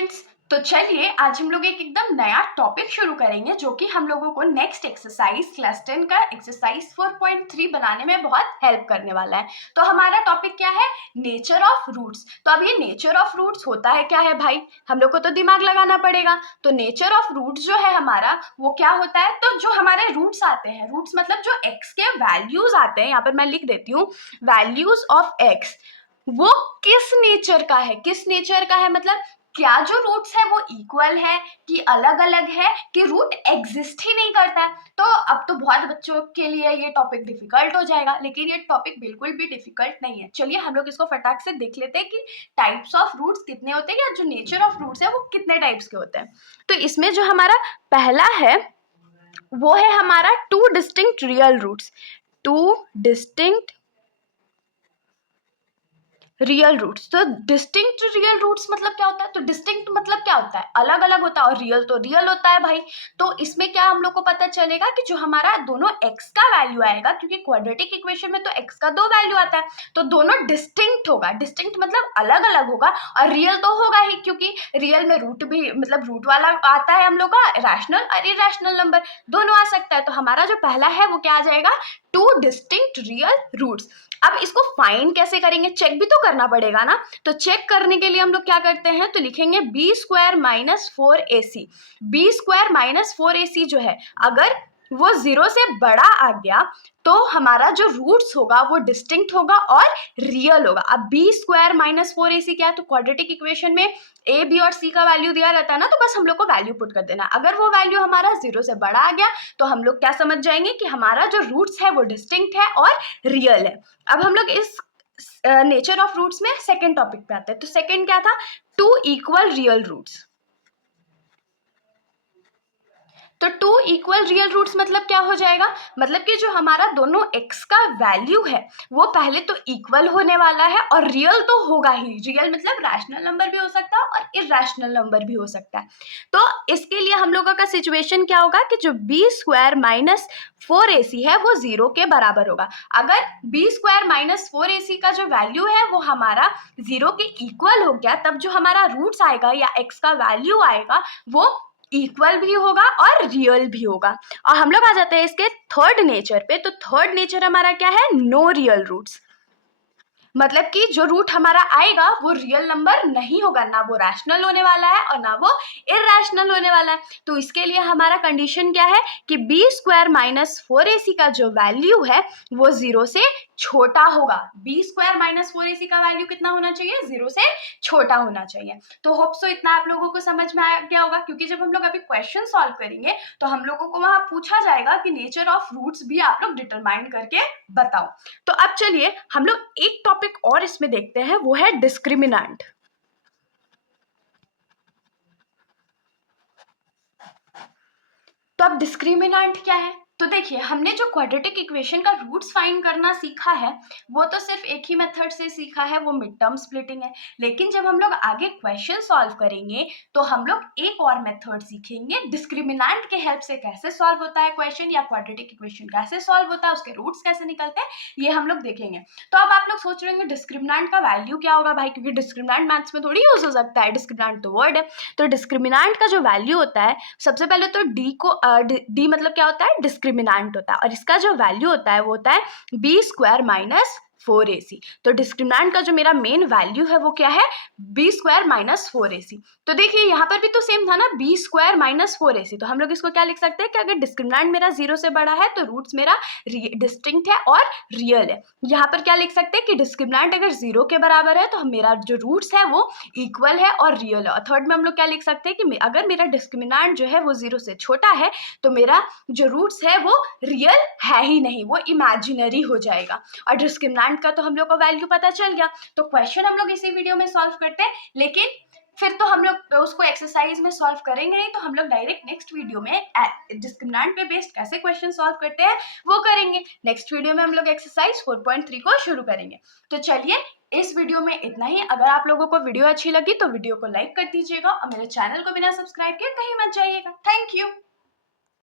Students, तो चलिए आज हम लोग एक एकदम नया टॉपिक शुरू करेंगे जो कि हम लोगों को नेक्स्ट एक्सरसाइज क्लास 10 का एक्सरसाइज 4.3 बनाने में बहुत हेल्प करने वाला है। तो हमारा टॉपिक क्या है? Nature of roots. तो अब ये नेचर ऑफ रूट्स होता है क्या है भाई? हम लोग को तो दिमाग लगाना पड़ेगा। तो नेचर ऑफ रूट्स जो है हमारा वो क्या होता है? तो जो हमारे रूट्स आते हैं, रूट्स मतलब जो एक्स के वैल्यूज आते हैं, यहाँ पर मैं लिख देती हूँ वैल्यूज ऑफ एक्स, वो किस नेचर का है? किस नेचर का है मतलब क्या जो रूट्स है वो इक्वल है कि अलग अलग है कि रूट एग्जिस्ट ही नहीं करता है। तो अब तो बहुत बच्चों के लिए ये टॉपिक डिफिकल्ट हो जाएगा, लेकिन ये टॉपिक बिल्कुल भी डिफिकल्ट नहीं है। चलिए हम लोग इसको फटाक से देख लेते हैं कि टाइप्स ऑफ रूट्स कितने होते हैं या जो नेचर ऑफ रूट्स है वो कितने टाइप्स के होते हैं। तो इसमें जो हमारा पहला है वो है हमारा two distinct real roots. Two distinct real roots. तो डिस्टिंक्ट रियल रूट्स मतलब क्या होता है? तो डिस्टिंक्ट मतलब क्या होता है? अलग अलग होता है, और रियल तो रियल होता है भाई। तो इसमें क्या हम लोग को पता चलेगा कि जो हमारा दोनों x का वैल्यू आएगा, क्योंकि क्वाड्रेटिक इक्वेशन में तो x का दो वैल्यू आता है, तो दोनों डिस्टिंक्ट होगा। डिस्टिंक्ट मतलब अलग अलग होगा, और रियल तो होगा ही, क्योंकि रियल में रूट भी मतलब रूट वाला आता है हम लोग का, रैशनल और इरेशनल नंबर दोनों आ सकता है। तो हमारा जो पहला है वो क्या आ जाएगा? Two distinct real roots. अब इसको फाइंड कैसे करेंगे? चेक भी तो करना पड़ेगा ना। तो चेक करने के लिए हम लोग क्या करते हैं, तो लिखेंगे B square minus 4ac। B square minus 4ac जो है, अगर वो 0 से बड़ा आ गया तो हमारा जो रूट्स होगा वो डिस्टिंक्ट होगा और रियल होगा। अब बी स्क्वायर माइनस 4ac क्या है? तो क्वाड्रेटिक इक्वेशन में a b और c का वैल्यू दिया रहता है ना, तो बस हम लोग को वैल्यू पुट कर देना। अगर वो वैल्यू हमारा 0 से बड़ा आ गया तो हम लोग क्या समझ जाएंगे कि हमारा जो रूट्स है वो डिस्टिंक्ट है और रियल है। अब हम लोग इस नेचर ऑफ रूट्स में सेकेंड टॉपिक पे आते हैं। तो सेकेंड क्या था? Two equal real roots. तो टू इक्वल रियल रूट्स मतलब क्या हो जाएगा? मतलब कि जो हमारा दोनों x का वैल्यू है वो पहले तो इक्वल होने वाला है, और रियल तो होगा ही। रियल मतलब रैशनल नंबर भी हो सकता है और इरेशनल नंबर भी हो सकता है। तो इसके लिए हम लोगों का सिचुएशन क्या होगा कि जो बी स्क्वायर माइनस 4ac है वो 0 के बराबर होगा। अगर बी स्क्वायर माइनस 4ac का जो वैल्यू है वो हमारा 0 के इक्वल हो गया, तब जो हमारा रूट्स आएगा या x का वैल्यू आएगा वो इक्वल भी होगा और रियल भी होगा। और हम लोग आ जाते हैं इसके थर्ड नेचर पे। तो थर्ड नेचर हमारा क्या है? No real roots. मतलब कि जो रूट हमारा आएगा वो रियल नंबर नहीं होगा, ना वो रैशनल होने वाला है और ना वो इरेशनल होने वाला है। तो इसके लिए हमारा कंडीशन क्या है कि बी स्क्वायर माइनस 4ac का जो वैल्यू है वो 0 से छोटा होगा। बी स्क्वायर माइनस 4ac का वैल्यू कितना होना चाहिए? 0 से छोटा होना चाहिए। तो होप सो इतना आप लोगों को समझ में आ गया होगा, क्योंकि जब हम लोग अभी क्वेश्चन सॉल्व करेंगे तो हम लोगों को वहां पूछा जाएगा कि नेचर ऑफ रूट्स भी आप लोग डिटरमाइन करके बताओ। तो अब चलिए हम लोग एक टॉपिक और इसमें देखते हैं, वो है डिस्क्रिमिनेंट। तो अब डिस्क्रिमिनेंट क्या है? तो देखिए, हमने जो क्वाड्रेटिक इक्वेशन का रूट्स फाइंड करना सीखा है वो तो सिर्फ एक ही मेथड से सीखा है, वो मिड टर्म स्प्लिटिंग है। लेकिन जब हम लोग आगे क्वेश्चन सॉल्व करेंगे तो हम लोग एक और मेथड सीखेंगे, डिस्क्रिमिनेंट के हेल्प से कैसे सॉल्व होता है क्वेश्चन, या क्वाड्रेटिक इक्वेशन कैसे सॉल्व होता है, उसके रूट्स कैसे निकलते हैं, ये हम लोग देखेंगे। तो अब आप लोग सोच रहे होंगे डिस्क्रिमिनेंट का वैल्यू क्या होगा भाई, क्योंकि डिस्क्रिमिनेंट मैथ्स में थोड़ी यूज हो सकता है, डिस्क्रिमिनेंट तो वर्ड है। तो डिस्क्रिमिनेंट का जो वैल्यू होता है, सबसे पहले तो डी को डी मतलब क्या होता है? डिस्क्रिमिनेंट होता है, और इसका जो वैल्यू होता है वो होता है बी स्क्वायर माइनस 4ac। तो डिस्क्रिमिनेंट का जो मेरा मेन वैल्यू है वो क्या है? B square minus 4ac। तो देखिए यहाँ पर भी तो सेम था ना, बी स्क्वायर माइनस 4ac। तो हम लोग इसको क्या लिख सकते हैं कि अगर डिस्क्रिमिनेंट मेरा 0 से बड़ा है तो रूट्स मेरा डिस्टिंक्ट है और रियल है। यहाँ पर क्या लिख सकते हैं कि डिस्क्रिमिनेंट अगर 0 के बराबर है तो मेरा जो रूट्स है वो इक्वल है और रियल है। और थर्ड में हम लोग क्या लिख सकते हैं कि अगर मेरा डिस्क्रिमिनेंट जो है वो 0 से छोटा है तो मेरा जो रूट्स है वो रियल है ही नहीं, वो इमेजिनरी हो जाएगा। और डिस्क्रिमिनेंट का तो हम लोग को वैल्यू पता चल गया। तो क्वेश्चन हम लोग इसी वीडियो में सॉल्व करते हैं, लेकिन फिर तो हम लोग उसको एक्सरसाइज में सॉल्व करेंगे नहीं, तो हम लोग डायरेक्ट नेक्स्ट वीडियो में डिस्क्रिमिनेंट पे बेस्ड कैसे क्वेश्चन सॉल्व करते हैं वो करेंगे। नेक्स्ट वीडियो में हम लोग एक्सरसाइज 4.3 को शुरू करेंगे। तो चलिए इस वीडियो में इतना ही। अगर आप लोगों को वीडियो अच्छी लगी तो वीडियो को लाइक कर दीजिएगा, और मेरे चैनल को बिना सब्सक्राइब किए कहीं मत जाइएगा। Thank you.